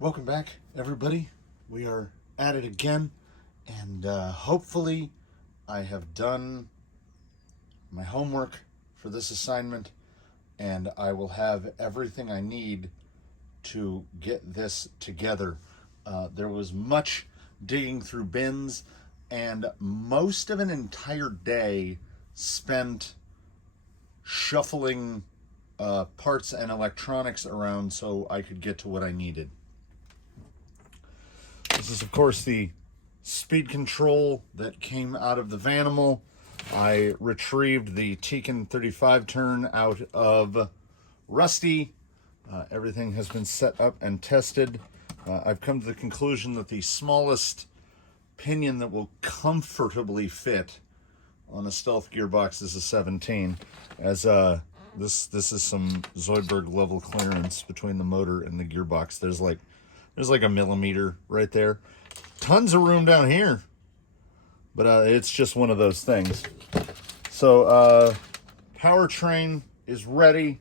Welcome back, everybody. We are at it again, and hopefully I have done my homework for this assignment, and I will have everything I need to get this together. There was much digging through bins, and most of an entire day spent shuffling parts and electronics around so I could get to what I needed. This is, of course, the speed control that came out of the Vanimal. I retrieved the Tekin 35 turn out of Rusty. Everything has been set up and tested. I've come to the conclusion that the smallest pinion that will comfortably fit on a Stealth gearbox is a 17, as this is some Zoidberg level clearance between the motor and the gearbox. There's like a millimeter right there. Tons of room down here, but it's just one of those things. So powertrain is ready.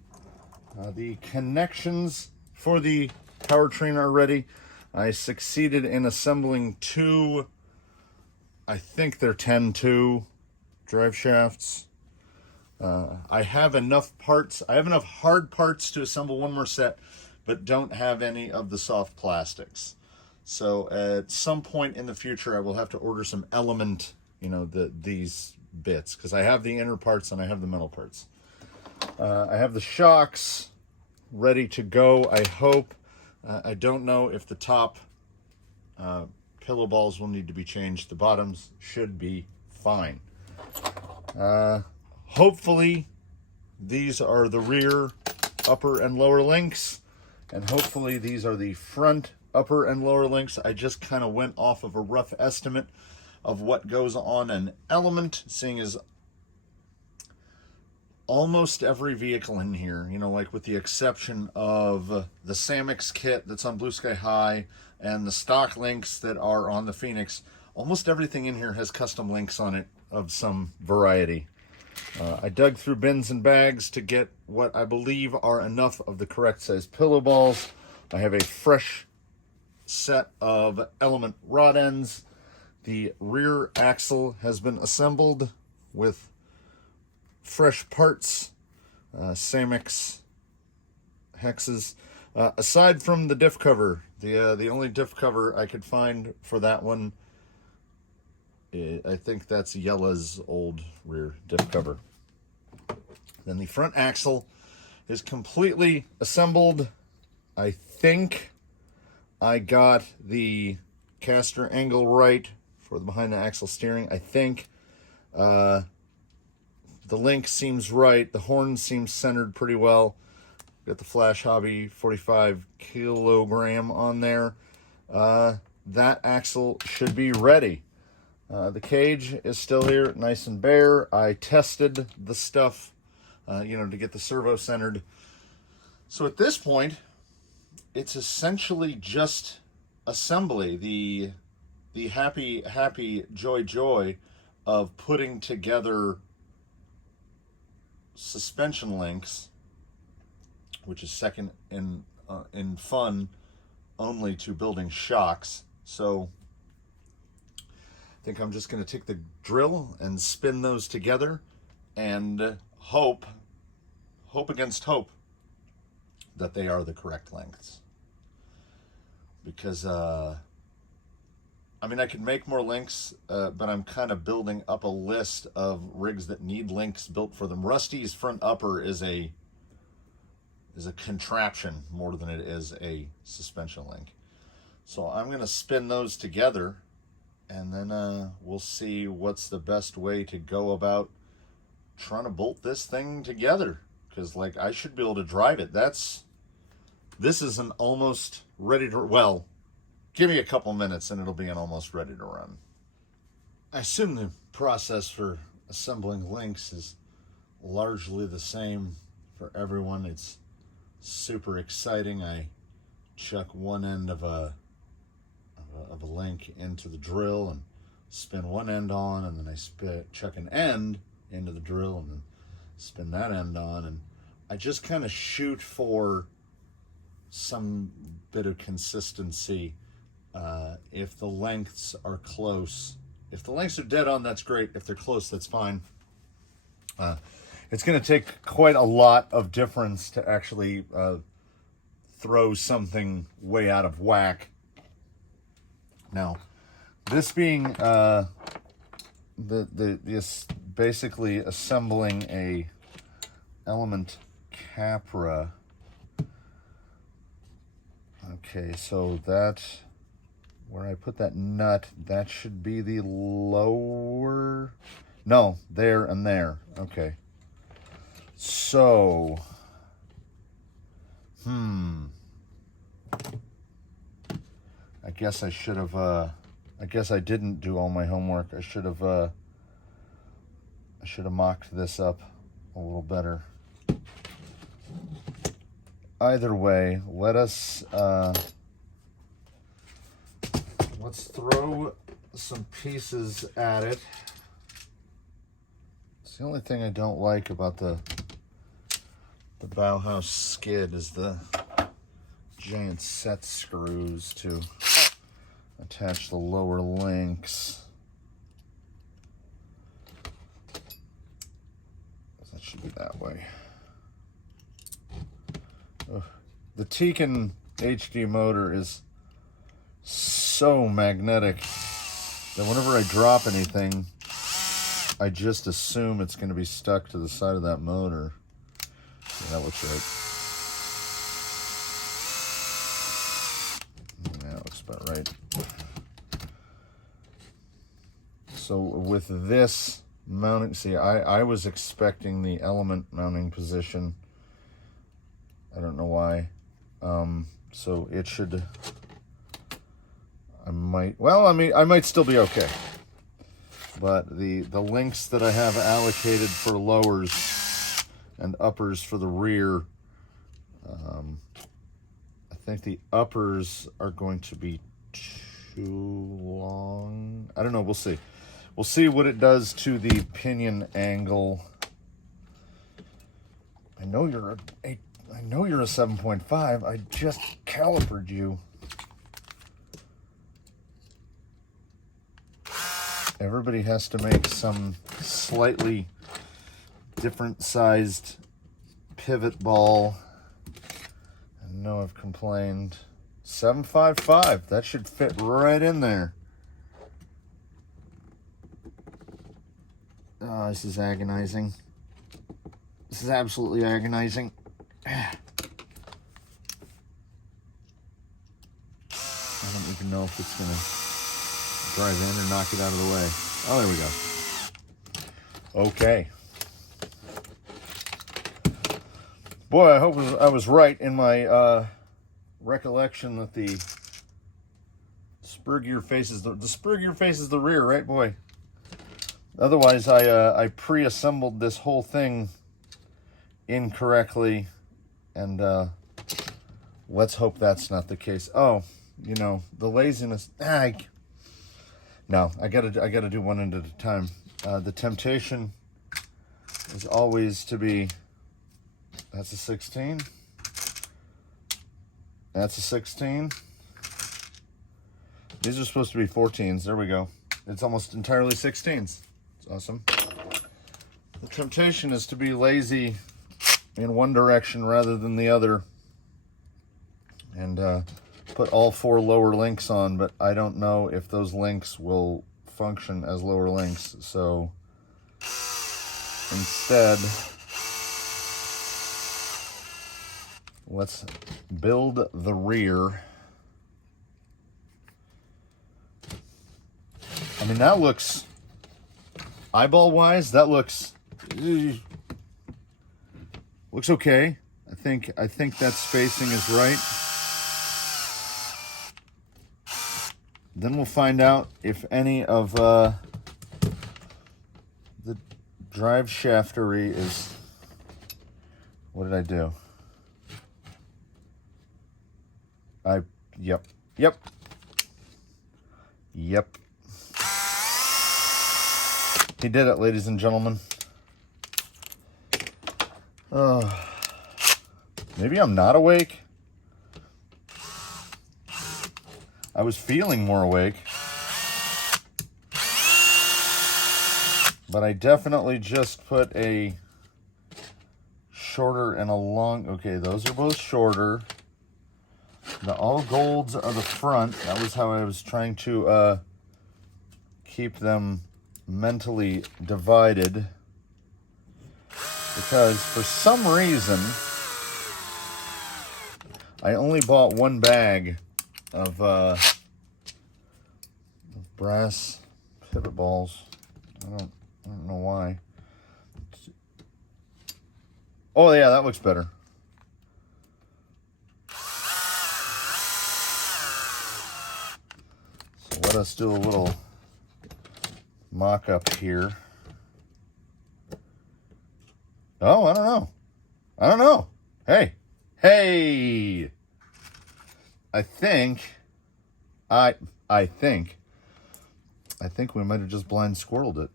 The connections for the powertrain are ready. I succeeded in assembling two, I think they're 10-2 drive shafts. I have enough parts. I have enough hard parts to assemble one more set, but don't have any of the soft plastics. So at some point in the future, I will have to order some element, these bits, because I have the inner parts and I have the metal parts. I have the shocks ready to go, I hope. I don't know if the top pillow balls will need to be changed. The bottoms should be fine. Hopefully, these are the rear upper and lower links. And hopefully these are the front upper and lower links. I just kind of went off of a rough estimate of what goes on an Element, seeing as almost every vehicle in here, like with the exception of the Samix kit that's on Blue Sky High and the stock links that are on the Phoenix, almost everything in here has custom links on it of some variety. I dug through bins and bags to get what I believe are enough of the correct size pillow balls. I have a fresh set of Element rod ends. The rear axle has been assembled with fresh parts, Samix hexes. Aside from the diff cover, the only diff cover I could find for that one, I think that's Yella's old rear diff cover. Then the front axle is completely assembled. I think I got the caster angle right for the behind the axle steering. I think the link seems right. The horn seems centered pretty well. Got the Flash Hobby 45 kilogram on there. That axle should be ready. The cage is still here, nice and bare. I tested the stuff, to get the servo centered. So at this point, it's essentially just assembly. The happy joy of putting together suspension links, which is second in fun only to building shocks. So I think I'm just going to take the drill and spin those together and hope against hope that they are the correct lengths. Because, I could make more links, but I'm kind of building up a list of rigs that need links built for them. Rusty's front upper is a contraption more than it is a suspension link. So I'm going to spin those together, and then we'll see what's the best way to go about trying to bolt this thing together. Because, I should be able to drive it. This is an almost ready to... Well, give me a couple minutes and it'll be an almost ready to run. I assume the process for assembling links is largely the same for everyone. It's super exciting. I chuck one end of a link into the drill and spin one end on, and then I chuck an end into the drill and then spin that end on, and I just kind of shoot for some bit of consistency if the lengths are close. If the lengths are dead on, that's great. If they're close, that's fine. It's going to take quite a lot of difference to actually throw something way out of whack. Now, this being this basically assembling a element Capra. Okay, so that, where I put that nut, that should be the lower, no, there and there. Okay. So, I guess I should have, I guess I didn't do all my homework. I should have mocked this up a little better. Either way, let's throw some pieces at it. It's the only thing I don't like about the Bauhaus skid is the giant set screws to attach the lower links. That should be that way. Ugh. The Tekin HD motor is so magnetic that whenever I drop anything, I just assume it's going to be stuck to the side of that motor. Yeah, that looks right. Yeah, that looks about right. So with this mounting, see, I was expecting the element mounting position. I don't know why. So it should, I might still be okay. But the links that I have allocated for lowers and uppers for the rear, I think the uppers are going to be too long. I don't know, we'll see. We'll see what it does to the pinion angle. I know you're a 7.5. I just calipered you. Everybody has to make some slightly different sized pivot ball. I know I've complained. 7.55. That should fit right in there. Oh, this is agonizing. This is absolutely agonizing. I don't even know if it's gonna drive in or knock it out of the way. Oh, there we go. Okay. Boy, I hope I was right in my recollection that the spur gear faces the spur gear faces the rear, right, boy? Otherwise, I pre-assembled this whole thing incorrectly, and let's hope that's not the case. Oh, you know, the laziness. No, I gotta do one end at a time. The temptation is always to be. That's a 16. That's a 16. These are supposed to be 14s. There we go. It's almost entirely 16s. It's awesome. The temptation is to be lazy in one direction rather than the other, and put all 4 lower links on, but I don't know if those links will function as lower links, so instead let's build the rear. I mean, that looks, eyeball wise, that looks okay. I think that spacing is right. Then we'll find out if any of the drive shaftery is. What did I do? Yep. He did it, ladies and gentlemen. Maybe I'm not awake. I was feeling more awake. But I definitely just put a shorter and a long... Okay, those are both shorter. The all golds are the front. That was how I was trying to keep them mentally divided. Because for some reason, I only bought one bag of brass pivot balls. I don't know why. Oh yeah, that looks better. So let us do a little mock-up here. Oh, I don't know. I don't know. Hey. Hey. I think we might have just blind squirreled it.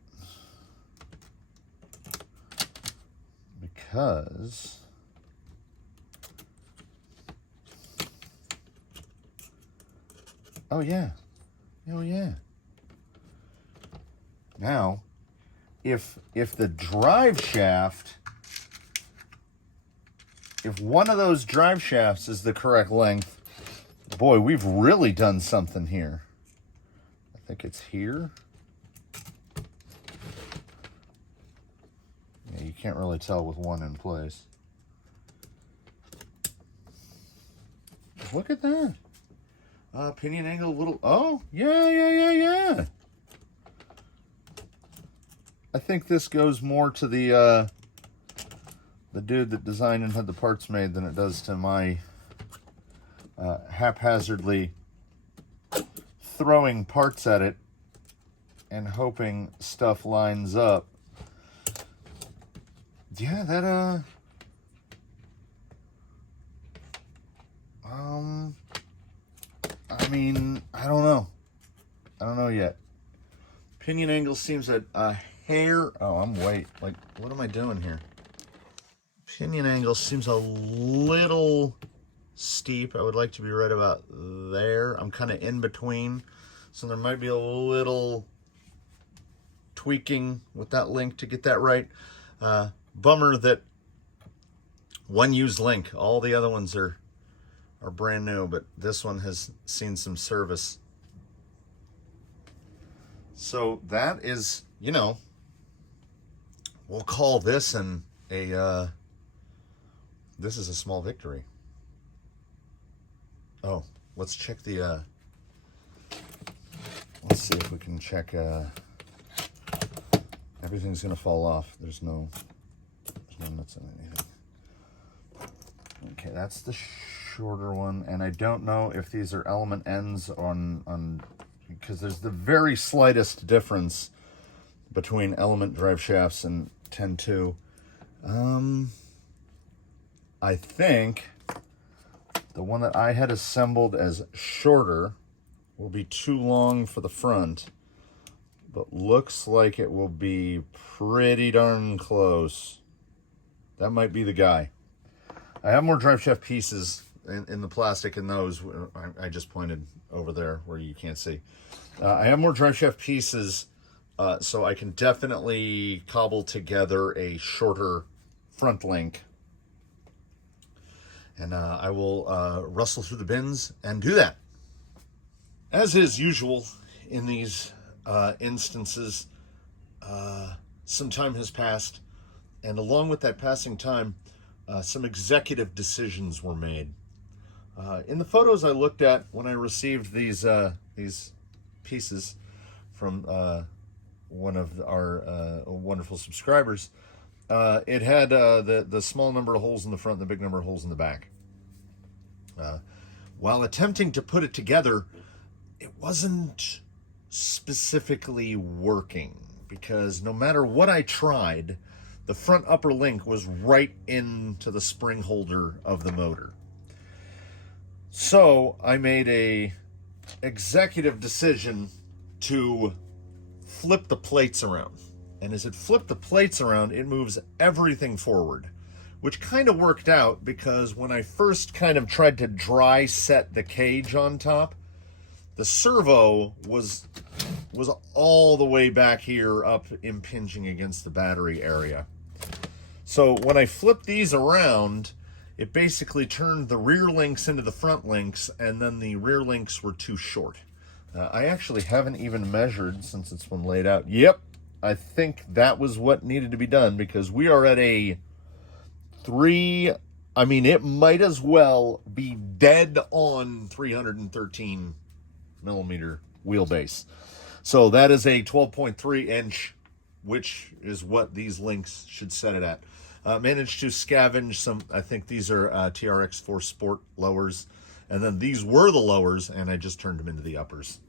Because oh yeah. Now, if the drive shaft, if one of those drive shafts is the correct length, boy, we've really done something here. I think it's here. Yeah, you can't really tell with one in place. Look at that. Pinion angle a little... Oh, yeah. I think this goes more to the dude that designed and had the parts made than it does to my haphazardly throwing parts at it and hoping stuff lines up. Yeah, that I mean, I don't know yet. Pinion angle seems a hair... Oh, I'm like, what am I doing here? Pinion angle seems a little steep. I would like to be right about there. I'm kind of in between, so there might be a little tweaking with that link to get that right. Bummer that one used link. All the other ones are brand new, but this one has seen some service. So that is, you know, we'll call this this is a small victory. Oh, let's check the, let's see if we can check, everything's gonna fall off. There's no nuts in anything. Okay, that's the shorter one, and I don't know if these are element ends on because there's the very slightest difference between element drive shafts and 10.2. I think the one that I had assembled as shorter will be too long for the front, but looks like it will be pretty darn close. That might be the guy. I have more drive shaft pieces in the plastic in those. I just pointed over there where you can't see. I have more drive shaft pieces, so I can definitely cobble together a shorter front link. And I will rustle through the bins and do that. As is usual in these instances, some time has passed, and along with that passing time, some executive decisions were made. In the photos I looked at when I received these pieces from one of our wonderful subscribers, it had the small number of holes in the front and the big number of holes in the back. While attempting to put it together, it wasn't specifically working, because no matter what I tried, the front upper link was right into the spring holder of the motor. So I made a executive decision to flip the plates around. And as it flipped the plates around, it moves everything forward, which kind of worked out, because when I first kind of tried to dry set the cage on top, the servo was all the way back here up impinging against the battery area. So when I flipped these around, it basically turned the rear links into the front links, and then the rear links were too short. I actually haven't even measured since it's been laid out. Yep, I think that was what needed to be done, because we are at a 3, I mean, it might as well be dead on 313 millimeter wheelbase. So that is a 12.3 inch, which is what these links should set it at. Managed to scavenge some, I think these are TRX4 Sport lowers, and then these were the lowers, and I just turned them into the uppers.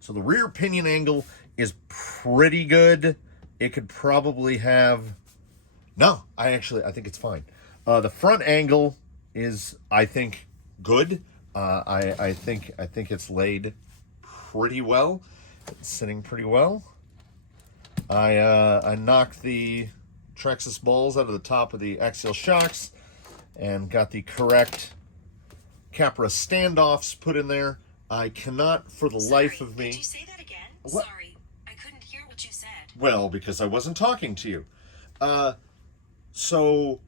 So the rear pinion angle is pretty good. It could probably have, no, I think it's fine. The front angle is, I think, good. I think it's laid pretty well. It's sitting pretty well. I knocked the Trexus balls out of the top of the axial shocks and got the correct Capra standoffs put in there. I cannot for the life of me... Did you say that again? What? Sorry, I couldn't hear what you said. Well, because I wasn't talking to you. So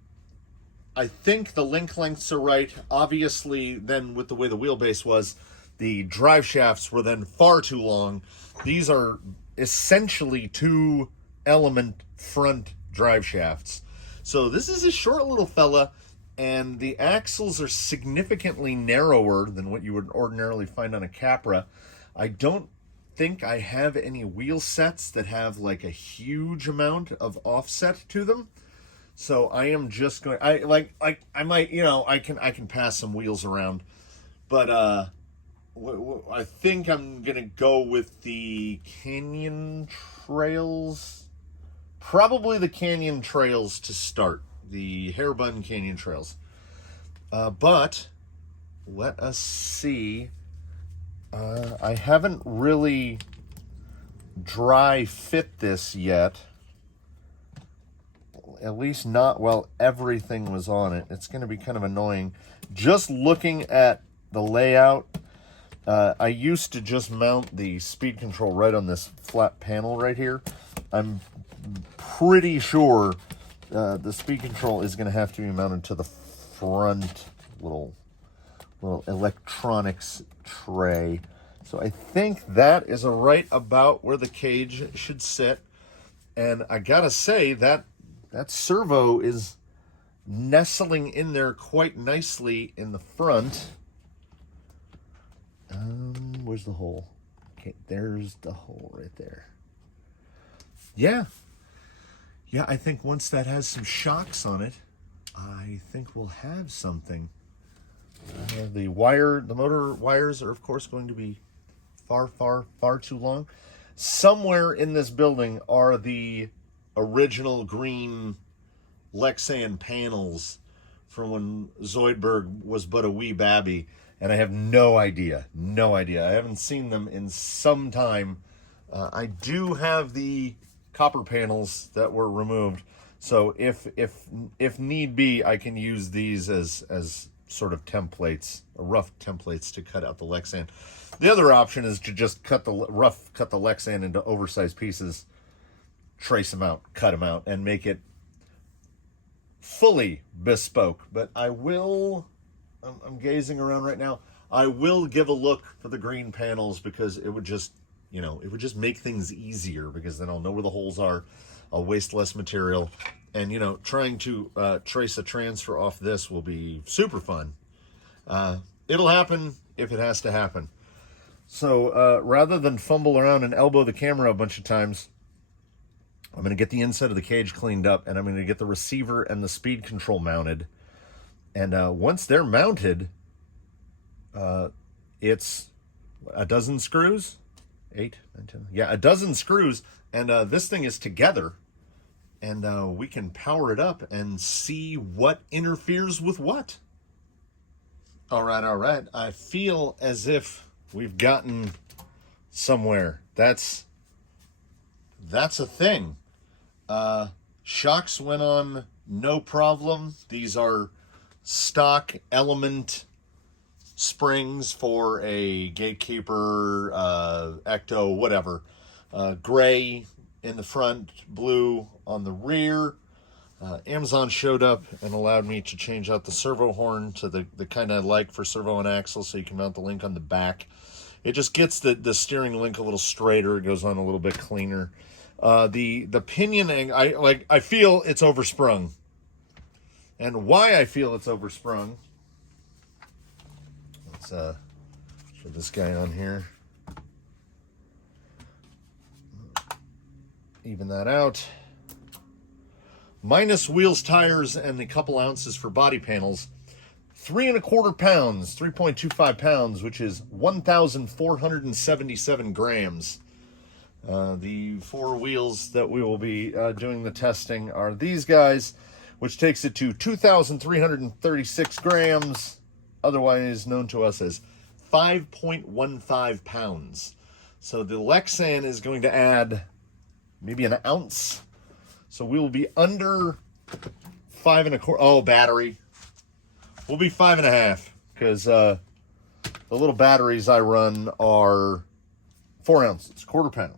I think the link lengths are right. Obviously, then with the way the wheelbase was, the drive shafts were then far too long. These are essentially 2-element front drive shafts. So this is a short little fella, and the axles are significantly narrower than what you would ordinarily find on a Capra. I don't think I have any wheel sets that have like a huge amount of offset to them. So I am just going, I might, you know, I can pass some wheels around, but I think I'm going to go with the Canyon Trails. Probably the Canyon Trails to start. The Hairbun Canyon Trails. But let us see. I haven't really dry fit this yet. At least not while everything was on it. It's going to be kind of annoying. Just looking at the layout, I used to just mount the speed control right on this flat panel right here. I'm pretty sure the speed control is going to have to be mounted to the front little electronics tray. So I think that is right about where the cage should sit. And I gotta say that servo is nestling in there quite nicely in the front. Where's the hole? Okay, there's the hole right there. Yeah, I think once that has some shocks on it, I think we'll have something. The motor wires are, of course, going to be far too long. Somewhere in this building are the original green Lexan panels from when Zoidberg was but a wee babby, and I have no idea. I haven't seen them in some time. I do have the copper panels that were removed, so if need be, I can use these as sort of templates, rough templates to cut out the Lexan. The other option is to just cut the Lexan into oversized pieces, trace them out, cut them out, and make it fully bespoke. But I'm gazing around right now. I will give a look for the green panels, because it would just, it would just make things easier, because then I'll know where the holes are. I'll waste less material. And, trying to trace a transfer off this will be super fun. It'll happen if it has to happen. So rather than fumble around and elbow the camera a bunch of times, I'm going to get the inside of the cage cleaned up, and I'm going to get the receiver and the speed control mounted. And once they're mounted, it's a dozen screws. 8, 9, 10. Yeah, a dozen screws. And this thing is together. And we can power it up and see what interferes with what. All right. I feel as if we've gotten somewhere. That's a thing. Shocks went on no problem. These are stock element springs for a Gatekeeper, Ecto, whatever. Gray in the front, blue on the rear. Amazon showed up and allowed me to change out the servo horn to the kind I like for servo and axle, so you can mount the link on the back. It just gets the steering link a little straighter. It goes on a little bit cleaner. The pinion, I feel it's oversprung. And why I feel it's oversprung, let's show this guy on here. Even that out. Minus wheels, tires, and the couple ounces for body panels. 3¼ pounds, 3.25 pounds, which is 1,477 grams. The 4 wheels that we will be doing the testing are these guys, which takes it to 2,336 grams, otherwise known to us as 5.15 pounds. So the Lexan is going to add maybe an ounce. So we will be under 5¼ Oh, battery. We'll be 5.5 because the little batteries I run are 4 ounces, ¼ pound.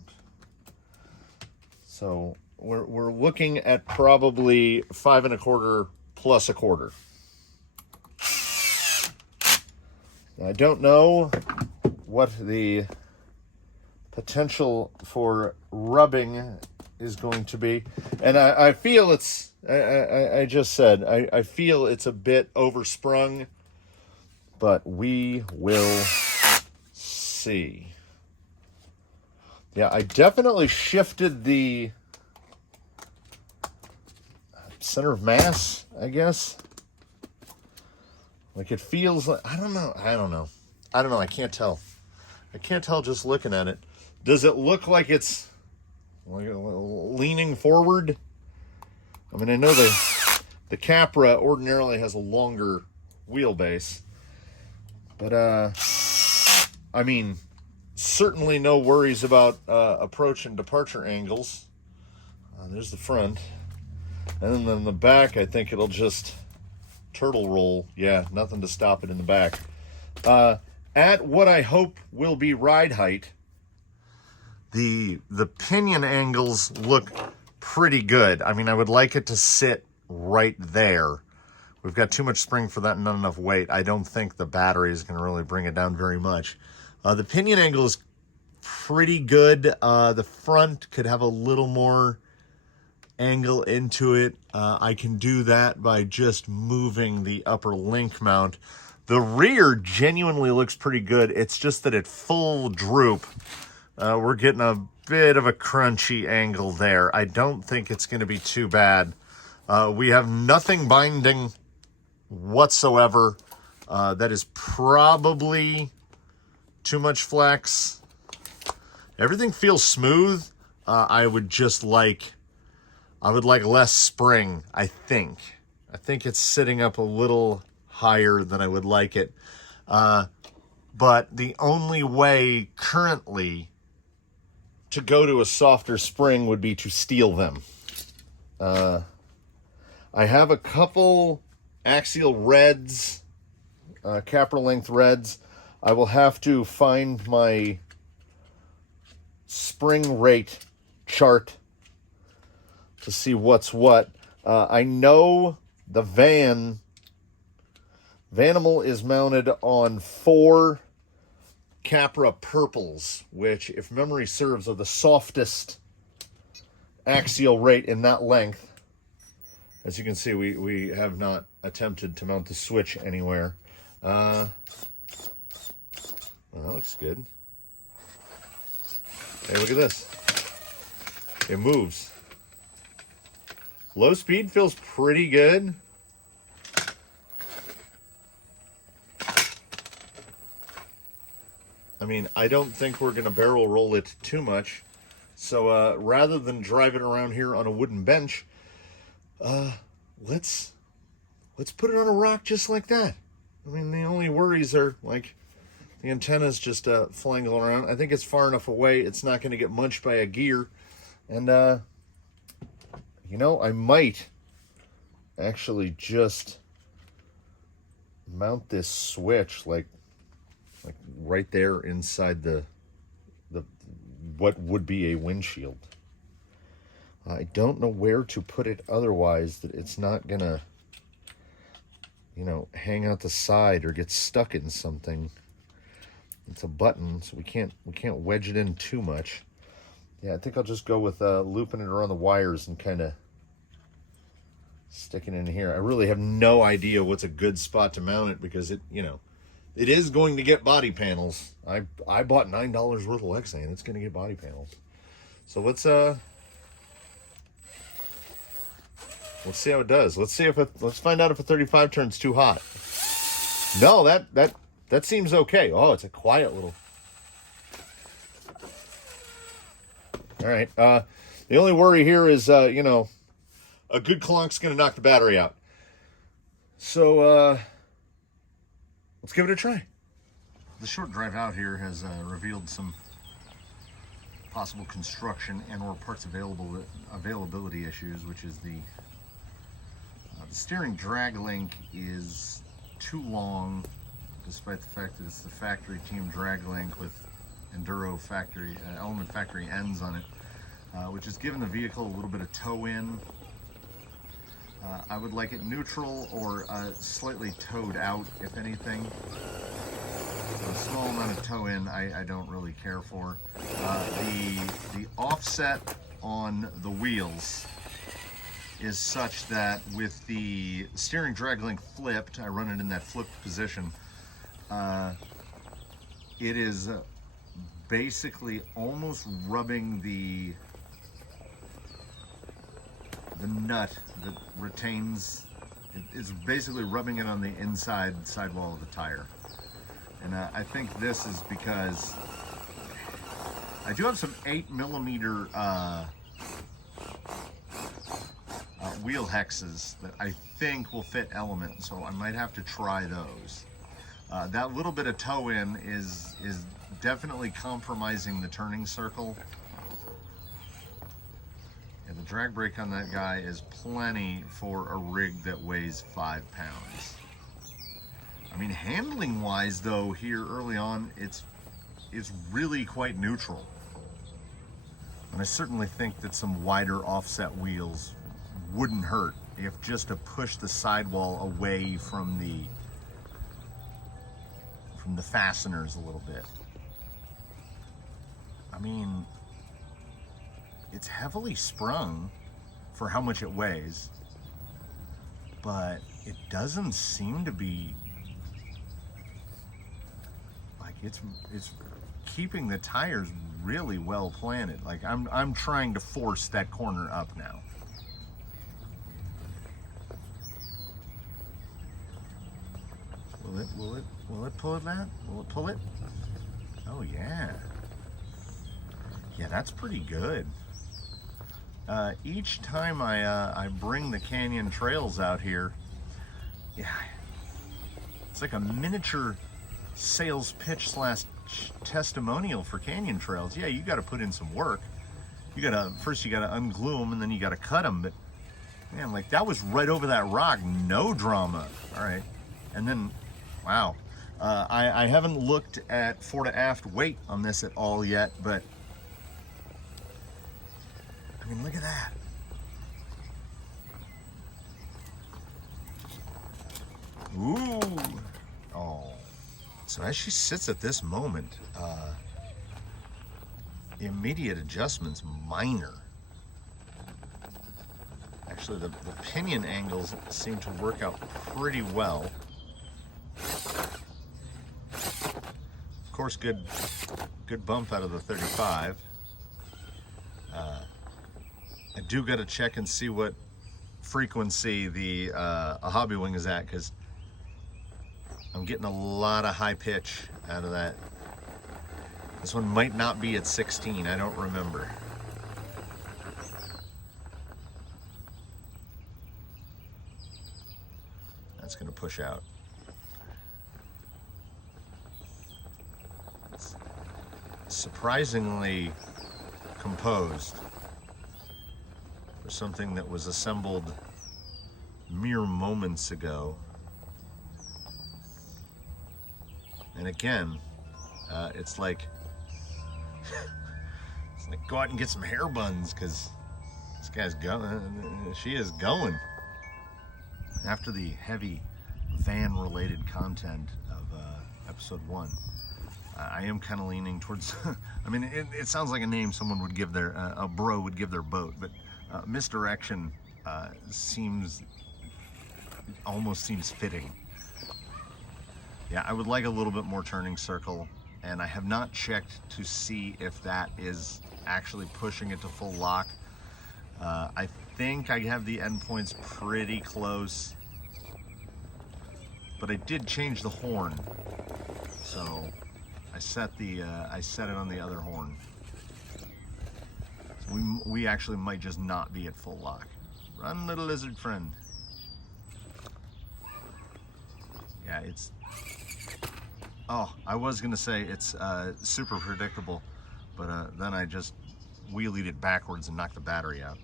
So we're looking at probably 5¼ plus ¼ I don't know what the potential for rubbing is going to be, and I feel it's I just said I feel it's a bit oversprung, but we will see. Yeah, I definitely shifted the center of mass, I guess. Like it feels like, I don't know. I can't tell. I can't tell just looking at it. Does it look like it's leaning forward? I mean, I know the Capra ordinarily has a longer wheelbase, but I mean, certainly no worries about approach and departure angles. There's the front, and then the back, I think it'll just turtle roll. Yeah, nothing to stop it in the back. At what I hope will be ride height, the pinion angles look pretty good. I mean, I would like it to sit right there. We've got too much spring for that and not enough weight. I don't think the battery is going to really bring it down very much. The pinion angle is pretty good. The front could have a little more angle into it. I can do that by just moving the upper link mount. The rear genuinely looks pretty good. It's just that at full droop, we're getting a bit of a crunchy angle there. I don't think it's going to be too bad. We have nothing binding whatsoever. That is probably too much flex. Everything feels smooth. I would like less spring, I think. I think it's sitting up a little higher than I would like it. But the only way currently to go to a softer spring would be to steel them. I have a couple axial reds, Capra length reds. I will have to find my spring rate chart to see what's what. I know the Vanimal is mounted on 4 Capra purples, which, if memory serves, are the softest axial rate in that length. As you can see, we have not attempted to mount the switch anywhere. Well, that looks good. Hey, look at this. It moves. Low speed feels pretty good. I mean, I don't think we're going to barrel roll it too much. So rather than drive it around here on a wooden bench, let's put it on a rock just like that. I mean, the only worries are like the antenna's just flying around. I think it's far enough away. It's not going to get munched by a gear. And, you know, I might actually just mount this switch like like right there inside the what would be a windshield. I don't know where to put it otherwise that it's not gonna, you know, hang out the side or get stuck in something. It's a button, so we can't wedge it in too much. Yeah, I think I'll just go with looping it around the wires and kind of sticking it in here. I really have no idea what's a good spot to mount it because it, you know, it is going to get body panels. I bought $9 worth of Lexan. It's going to get body panels. So let's see how it does. Let's find out if a 35 turns too hot. No, that seems okay. Oh, it's a quiet little. All right. The only worry here is, you know, a good clunk's going to knock the battery out. So, let's give it a try. The short drive out here has revealed some possible construction and or parts availability issues, which is the steering drag link is too long, despite the fact that it's the factory team drag link with Enduro factory Element factory ends on it, which has given the vehicle a little bit of toe in. I would like it neutral or slightly towed out, if anything. So a small amount of toe in I don't really care for. The offset on the wheels is such that with the steering drag link flipped, I run it in that flipped position, it is basically almost rubbing the nut that retains, it's basically rubbing it on the inside sidewall of the tire. And I think this is because I do have some 8mm wheel hexes that I think will fit Element, so I might have to try those. That little bit of toe in is definitely compromising the turning circle. And the drag brake on that guy is plenty for a rig that weighs 5 pounds. I mean, handling wise though, here early on, it's really quite neutral. And I certainly think that some wider offset wheels wouldn't hurt, if just to push the sidewall away from the fasteners a little bit. I mean, it's heavily sprung for how much it weighs, but it doesn't seem to be like it's keeping the tires really well planted. Like I'm trying to force that corner up now. Will it pull it, Matt? Will it pull it? Oh yeah. Yeah, that's pretty good. Each time I bring the Canyon trails out here, yeah, it's like a miniature sales pitch / testimonial for Canyon trails. Yeah, you got to put in some work. First you got to unglue them, and then you got to cut them. But man, like that was right over that rock, no drama. All right, and then wow, I haven't looked at fore to aft weight on this at all yet, but I mean, look at that. Ooh. Oh. So as she sits at this moment, immediate adjustments minor. Actually, the pinion angles seem to work out pretty well. Of course, good bump out of the 35. I do got to check and see what frequency the a hobby wing is at, because I'm getting a lot of high pitch out of that. This one might not be at 16, I don't remember. That's going to push out. It's surprisingly composed for something that was assembled mere moments ago. And again, It's like go out and get some hair buns, because this guy's going. She is going. After the heavy van-related content of episode 1, I am kind of leaning towards. I mean, it sounds like a name someone would give their a bro would give their boat, but misdirection almost seems fitting. Yeah, I would like a little bit more turning circle, and I have not checked to see if that is actually pushing it to full lock. I think I have the endpoints pretty close, but I did change the horn, so I set it on the other horn. So we actually might just not be at full lock. Run, little lizard friend. Yeah, it's. Oh, I was gonna say it's super predictable, but then I just wheelied it backwards and knocked the battery out.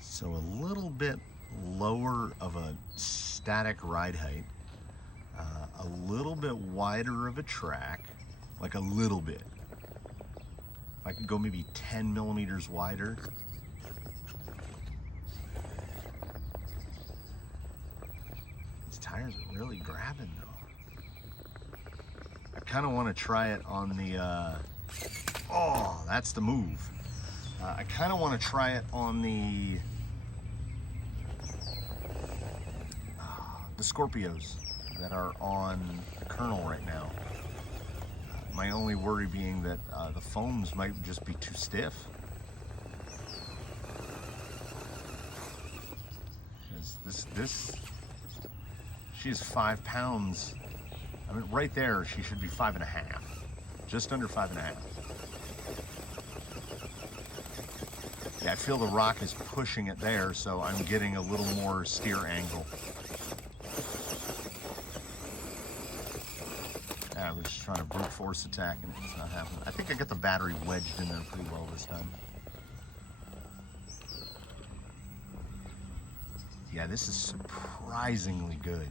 So a little bit lower of a static ride height, a little bit wider of a track, like a little bit. If I could go maybe 10 millimeters wider. These tires are really grabbing though. I kind of want to try it on the, oh, that's the move. I kind of want to try it on the Scorpios that are on Colonel right now. My only worry being that the foams might just be too stiff. Because she is 5 pounds. I mean, right there, she should be 5.5, just under 5.5. Yeah, I feel the rock is pushing it there, so I'm getting a little more steer angle. Yeah, we're just trying to brute force attack, and it's not happening. I think I got the battery wedged in there pretty well this time. Yeah, this is surprisingly good.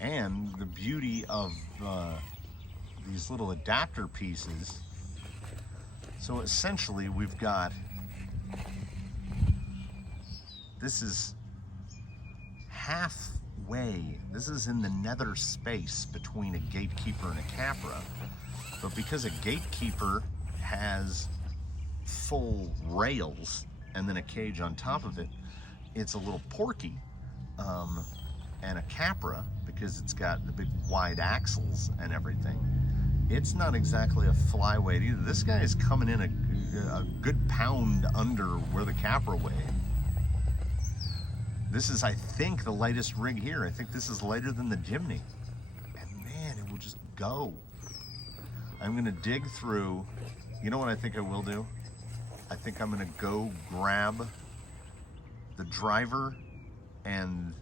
And the beauty of these little adapter pieces. So essentially we've got, this is halfway, this is in the nether space between a gatekeeper and a Capra. But because a gatekeeper has full rails and then a cage on top of it, it's a little porky. And a Capra, because it's got the big wide axles and everything, it's not exactly a flyweight either. This guy is coming in a good pound under where the Capra weighed. This is, I think, the lightest rig here. I think this is lighter than the Jimny. And man, it will just go. I'm gonna dig through, you know what I think I will do? I think I'm gonna go grab the driver and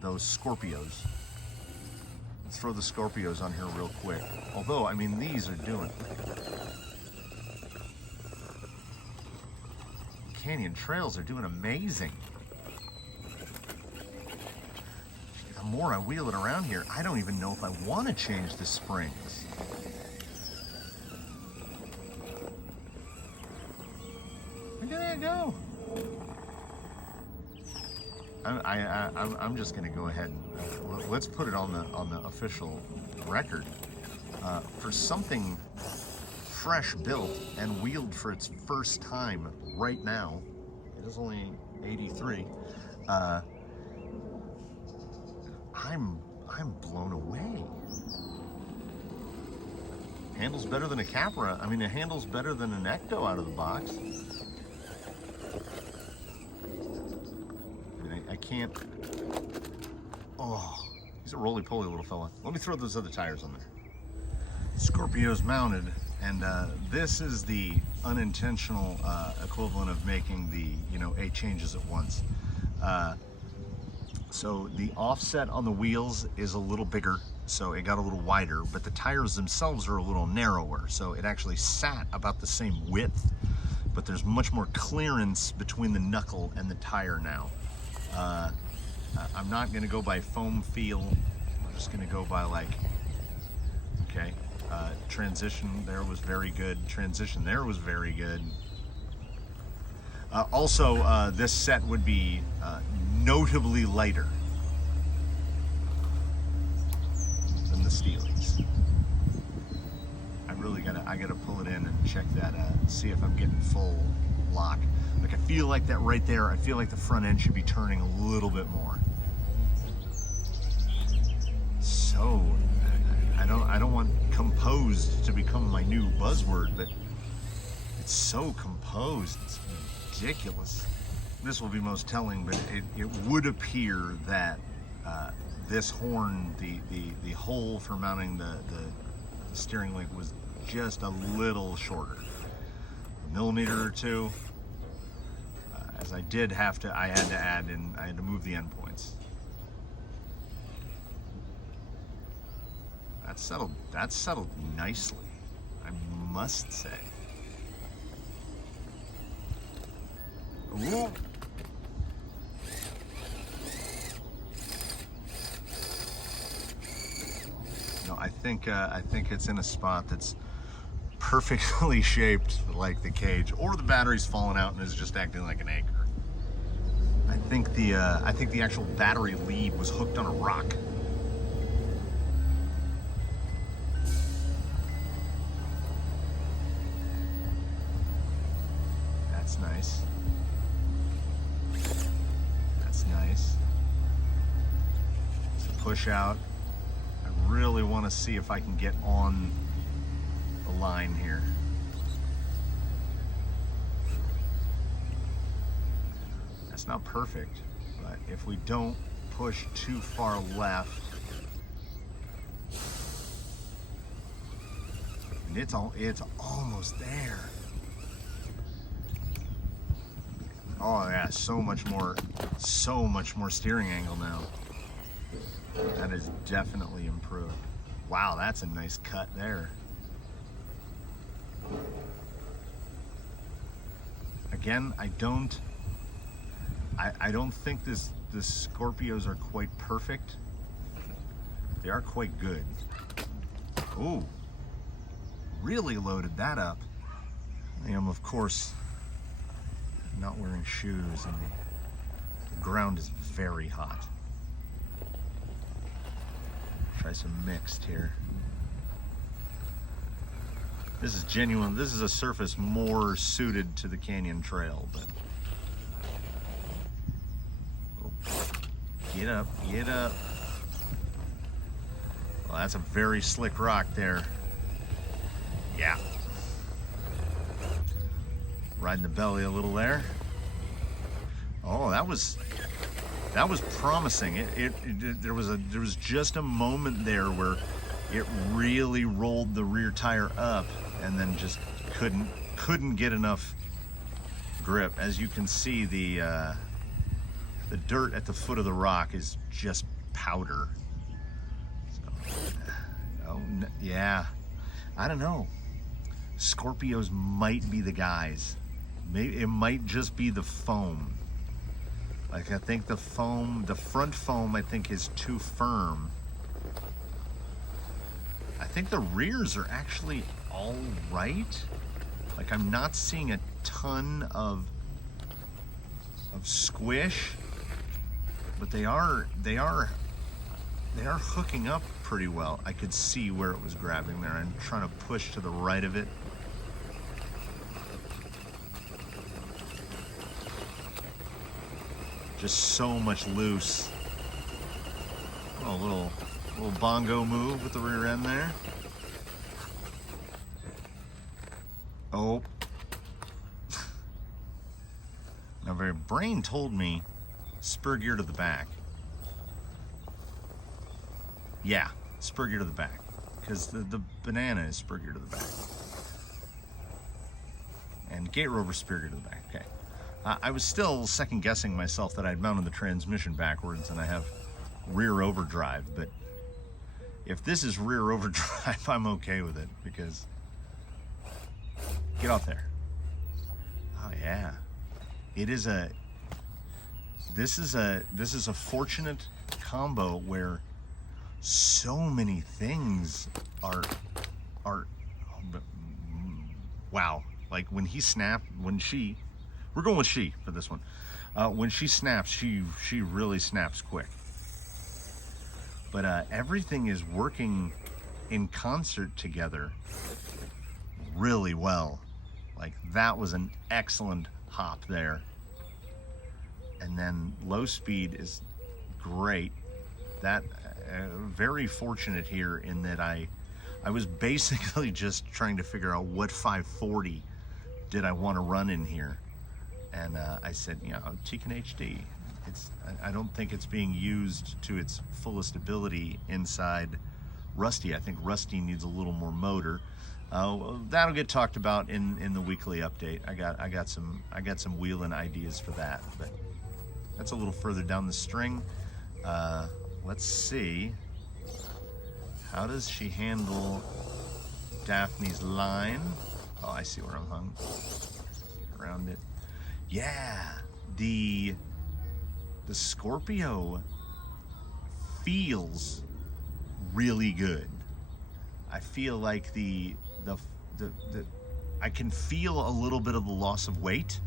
those Scorpios. Let's throw the Scorpios on here real quick. Although, I mean, these are doing. Canyon Trails are doing amazing. The more I wheel it around here, I don't even know if I want to change the springs. Look at that go. I'm just going to go ahead and let's put it on the official record. For something fresh built and wheeled for its first time right now, it is only 83. I'm blown away. Handles better than a Capra. I mean, it handles better than an Ecto out of the box. I can't. Oh, he's a roly-poly little fella. Let me throw those other tires on there. Scorpio's mounted, and this is the unintentional equivalent of making the 8 changes at once. So the offset on the wheels is a little bigger, so it got a little wider, but the tires themselves are a little narrower, so it actually sat about the same width, but there's much more clearance between the knuckle and the tire now. I'm not going to go by foam feel. I'm just going to go by like Okay. Transition there was very good. Transition there was very good. Also, this set would be notably lighter than the Steelies. I gotta pull it in and check that, see if I'm getting full lock. Like, I feel like that right there, I feel like the front end should be turning a little bit more. So, I don't want composed to become my new buzzword, but it's so composed, it's ridiculous. This will be most telling, but it would appear that this horn, the hole for mounting the steering link was just a little shorter, a millimeter or two, as I had to add in, I had to move the endpoints. That's settled nicely, I must say. Ooh. No, I think it's in a spot that's perfectly shaped like the cage, or the battery's fallen out and is just acting like an anchor. I think the actual battery lead was hooked on a rock. That's nice. That's nice. So push out. I really want to see if I can get on the line here. That's not perfect, but if we don't push too far left, and it's almost there. Oh yeah, so much more steering angle now. That is definitely improved. Wow, that's a nice cut there. Again, I don't think the Scorpios are quite perfect. They are quite good. Ooh, really loaded that up. I am, of course, not wearing shoes, and the ground is very hot. Try some mixed here. This is genuine. This is a surface more suited to the canyon trail, but get up, get up. Well, that's a very slick rock there. Yeah. Riding the belly a little there. Oh, that was promising. There was just a moment there where it really rolled the rear tire up and then just couldn't get enough grip. As you can see, the dirt at the foot of the rock is just powder. So, yeah, I don't know. Scorpios might be the guys. Maybe it might just be the foam. Like, I think the front foam, I think, is too firm. I think the rears are actually all right. Like, I'm not seeing a ton of squish, but they are hooking up pretty well. I could see where it was grabbing there. I'm trying to push to the right of it. Just so much loose. Oh, a little bongo move with the rear end there. Oh. Now, my brain told me spur gear to the back. Yeah, spur gear to the back, because the banana is spur gear to the back. And gate rover spur gear to the back, okay. I was still second guessing myself that I'd mounted the transmission backwards and I have rear overdrive, but if this is rear overdrive, I'm okay with it, because get off there. Oh yeah. This is a fortunate combo where so many things are wow. Like when he snapped, we're going with she for this one. When she snaps, she really snaps quick. But everything is working in concert together really well. Like that was an excellent hop there. And then low speed is great. That very fortunate here in that I was basically just trying to figure out what 540 did I want to run in here. And I said, you know, Tekin HD. I don't think it's being used to its fullest ability inside Rusty. I think Rusty needs a little more motor. That'll get talked about in the weekly update. I got some wheeling ideas for that, but that's a little further down the string. Let's see. How does she handle Daphne's line? Oh, I see where I'm hung. Around it. Yeah, the Scorpio feels really good. I feel like I can feel a little bit of the loss of weight.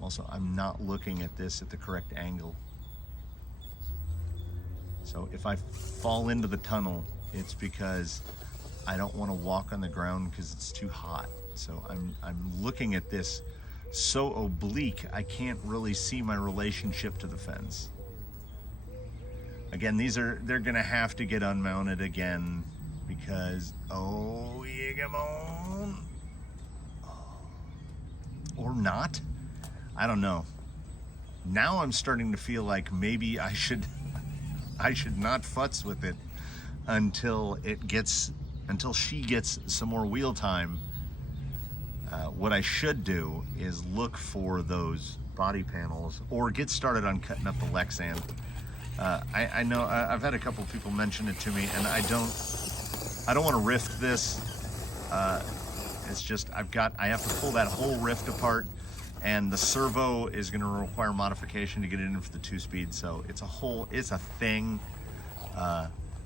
Also, I'm not looking at this at the correct angle. So if I fall into the tunnel, it's because I don't want to walk on the ground because it's too hot. So I'm looking at this so oblique, I can't really see my relationship to the fence. Again, they're gonna have to get unmounted again because, oh yeah, come on. Oh. Or not, I don't know. Now I'm starting to feel like maybe I should not futz with it until she gets some more wheel time. What I should do is look for those body panels or get started on cutting up the Lexan. I know I've had a couple people mention it to me, and I don't want to rift this. It's just I have to pull that whole rift apart, and the servo is going to require modification to get it in for the 2-speed. So it's a thing.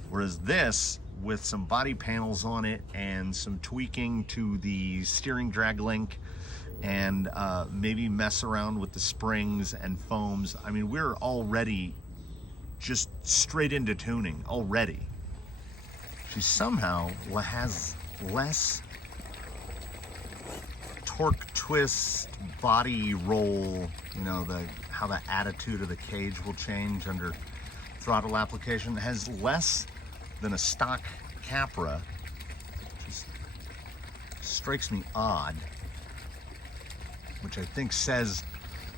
Whereas this, with some body panels on it and some tweaking to the steering drag link, and maybe mess around with the springs and foams. I mean, we're already just straight into tuning already. She somehow has less torque twist, body roll, you know, how the attitude of the cage will change under throttle application. It has less than a stock Capra. Just strikes me odd, which I think says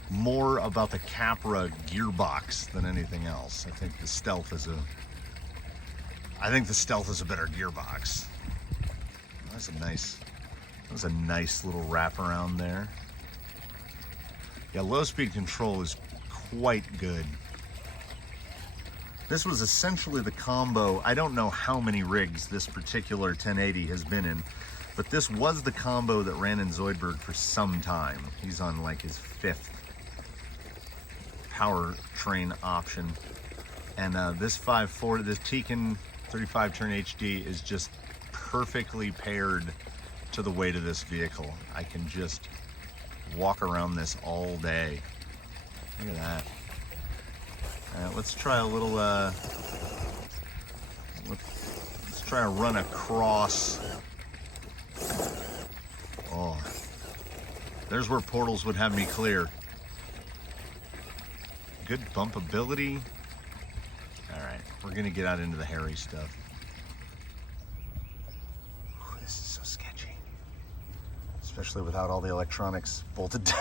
more about the Capra gearbox than anything else. I think the Stealth is a better gearbox. That was a nice little wraparound there. Yeah, low speed control is quite good. This was essentially the combo. I don't know how many rigs this particular 1080 has been in, but this was the combo that ran in Zoidberg for some time. He's on like his 5th powertrain option. And this 540, this Tekin 35 turn HD is just perfectly paired to the weight of this vehicle. I can just walk around this all day. Look at that. Let's try a little, let's try a run across. Oh, there's where portals would have me clear. Good bumpability. All right, we're gonna get out into the hairy stuff. Whew, this is so sketchy, especially without all the electronics bolted down.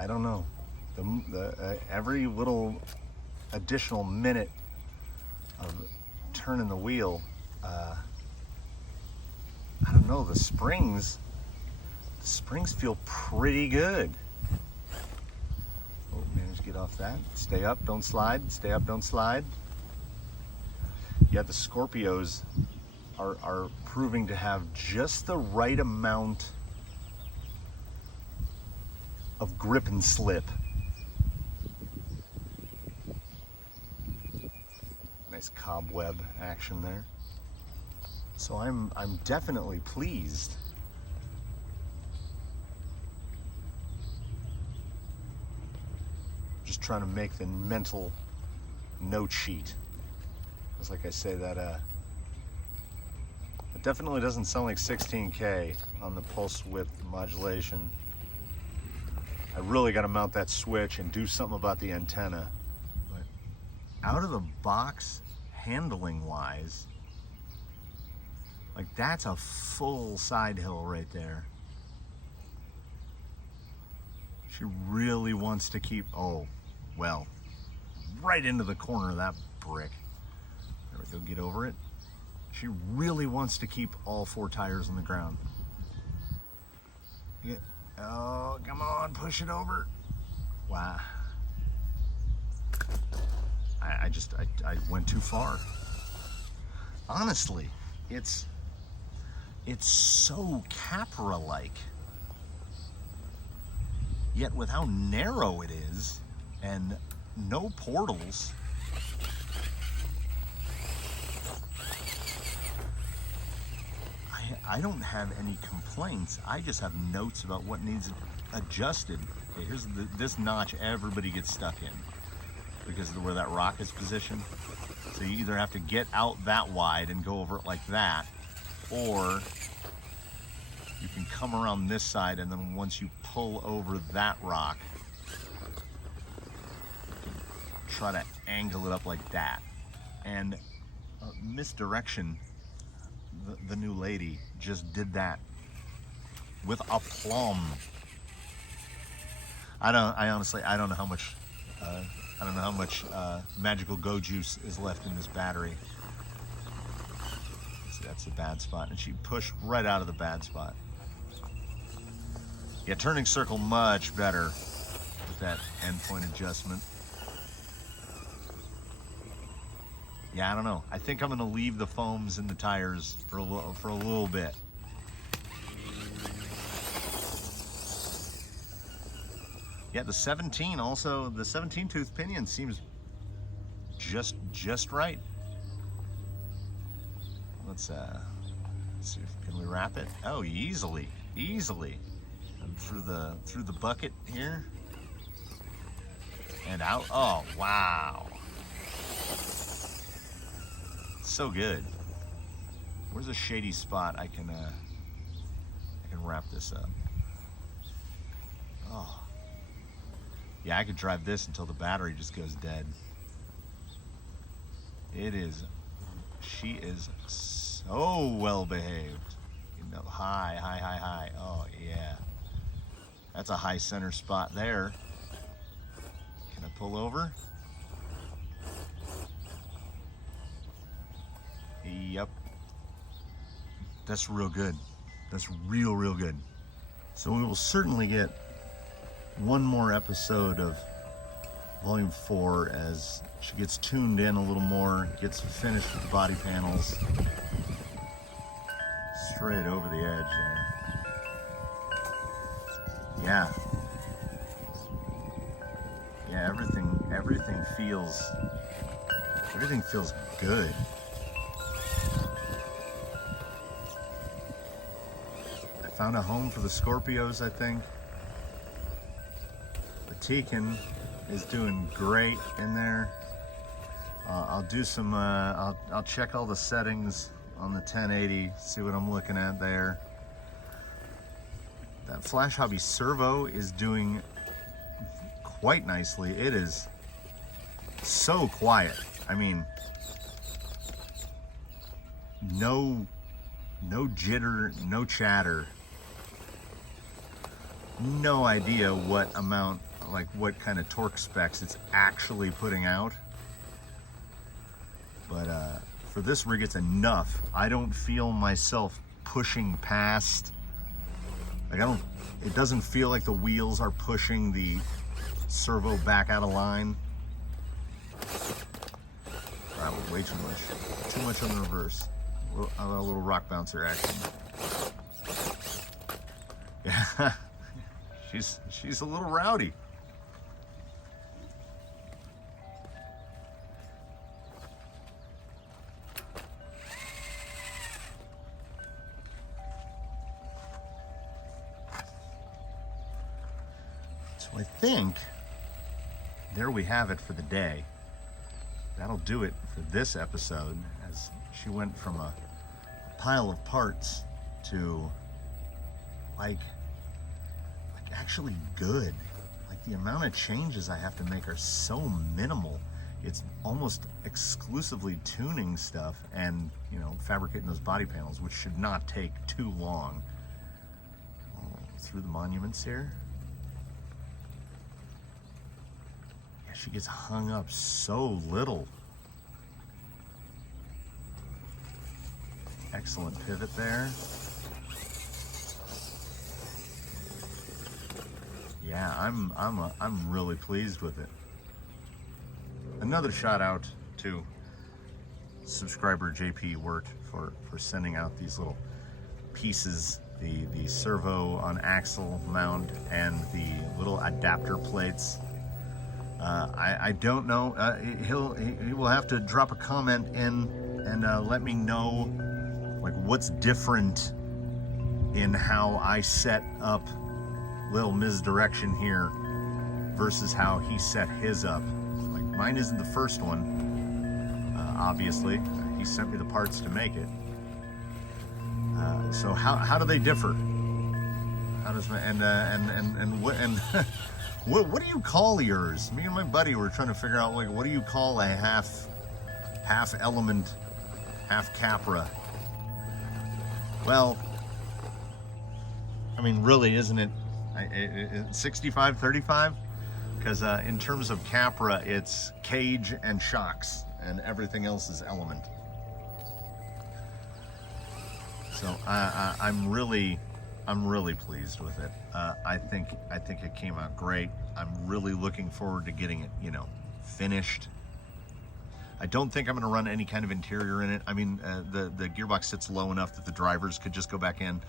I don't know. Every little additional minute of turning the wheel, I don't know, the springs feel pretty good. Oh, managed to get off that. Stay up, don't slide. Stay up, don't slide. Yeah, the Scorpios are proving to have just the right amount of grip and slip. Nice cobweb action there. So I'm definitely pleased. Just trying to make the mental note sheet. Because like I say, that it definitely doesn't sound like 16K on the pulse width modulation. I really got to mount that switch and do something about the antenna. But out of the box, handling wise, like that's a full side hill right there. She really wants to keep, oh, well, right into the corner of that brick. There we go, get over it. She really wants to keep all 4 tires on the ground. Yeah. Oh, come on, push it over. Wow. I went too far. Honestly, it's so Capra-like. Yet with how narrow it is and no portals, I don't have any complaints. I just have notes about what needs adjusted. Okay, here's this notch everybody gets stuck in because of where that rock is positioned. So you either have to get out that wide and go over it like that, or you can come around this side, and then once you pull over that rock, try to angle it up like that. And misdirection, the new lady just did that with aplomb. I honestly don't know how much magical go juice is left in this battery. See, that's the bad spot, and she pushed right out of the bad spot. Yeah, turning circle much better with that endpoint adjustment. Yeah, I don't know. I think I'm gonna leave the foams in the tires for a little bit. Yeah, the 17 also, the 17 tooth pinion seems just right. Let's see if can we wrap it? Oh, easily. And through the bucket here and out. Oh, wow. So good. Where's a shady spot I can wrap this up? Oh. Yeah, I could drive this until the battery just goes dead. She is so well behaved. You know, high. Oh yeah. That's a high center spot there. Can I pull over? Yep. That's real good. That's real good. So we will certainly get one more episode of Volume 4 as she gets tuned in a little more, gets finished with the body panels. Straight over the edge there. Yeah. Yeah, everything feels good. I found a home for the Scorpios, I think. The Tekin is doing great in there. I'll do some, I'll check all the settings on the 1080, see what I'm looking at there. That Flash Hobby servo is doing quite nicely. It is so quiet. I mean, no jitter, no chatter. No idea what amount, like what kind of torque specs it's actually putting out. But for this rig, it's enough. I don't feel myself pushing past. Like it doesn't feel like the wheels are pushing the servo back out of line. Traveled way too much. Too much on the reverse. A little rock bouncer action. Yeah. She's a little rowdy. So I think there we have it for the day. That'll do it for this episode, as she went from a pile of parts to like actually good. Like, the amount of changes I have to make are so minimal. It's almost exclusively tuning stuff and, you know, fabricating those body panels, which should not take too long. Oh, through the monuments here. Yeah, she gets hung up so little. Excellent pivot there. Yeah, I'm really pleased with it. Another shout out to subscriber JP Wirt for sending out these little pieces, the servo on axle mount and the little adapter plates. I don't know. He will have to drop a comment in and let me know like what's different in how I set up Lil Misdirection here versus how he set his up. Like, mine isn't the first one, obviously. He sent me the parts to make it. So how do they differ? How does my what do you call yours? Me and my buddy were trying to figure out, like, what do you call a half element, half Capra? Well, I mean, really, isn't it 65-35? Because in terms of Capra, it's cage and shocks, and everything else is element. So I'm really pleased with it. I think it came out great. I'm really looking forward to getting it, you know, finished. I don't think I'm going to run any kind of interior in it. I mean, the gearbox sits low enough that the drivers could just go back in,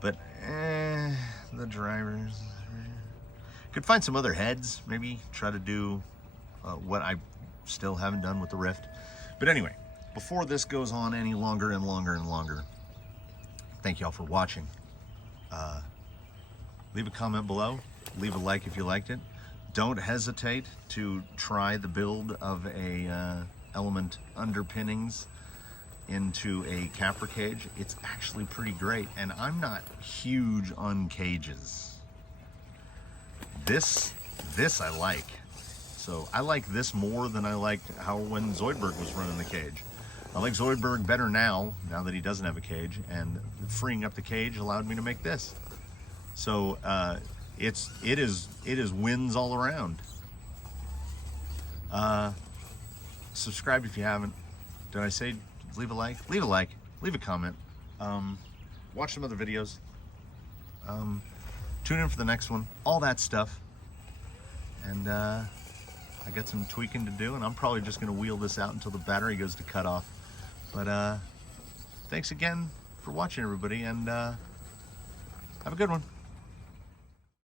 but the drivers could find some other heads. Maybe try to do what I still haven't done with the Rift. But anyway, before this goes on any longer and longer and longer, thank y'all for watching. Leave a comment below. Leave a like if you liked it. Don't hesitate to try the build of a element underpinnings into a Capra cage. It's actually pretty great, and I'm not huge on cages. This I like. So I like this more than I liked how when Zoidberg was running the cage. I like Zoidberg better now that he doesn't have a cage, and freeing up the cage allowed me to make this. So it is wins all around. Subscribe if you haven't. Did I say leave a like? Leave a like. Leave a comment. Watch some other videos. Tune in for the next one. All that stuff. And I got some tweaking to do, and I'm probably just going to wheel this out until the battery goes to cut off. But thanks again for watching, everybody, and have a good one.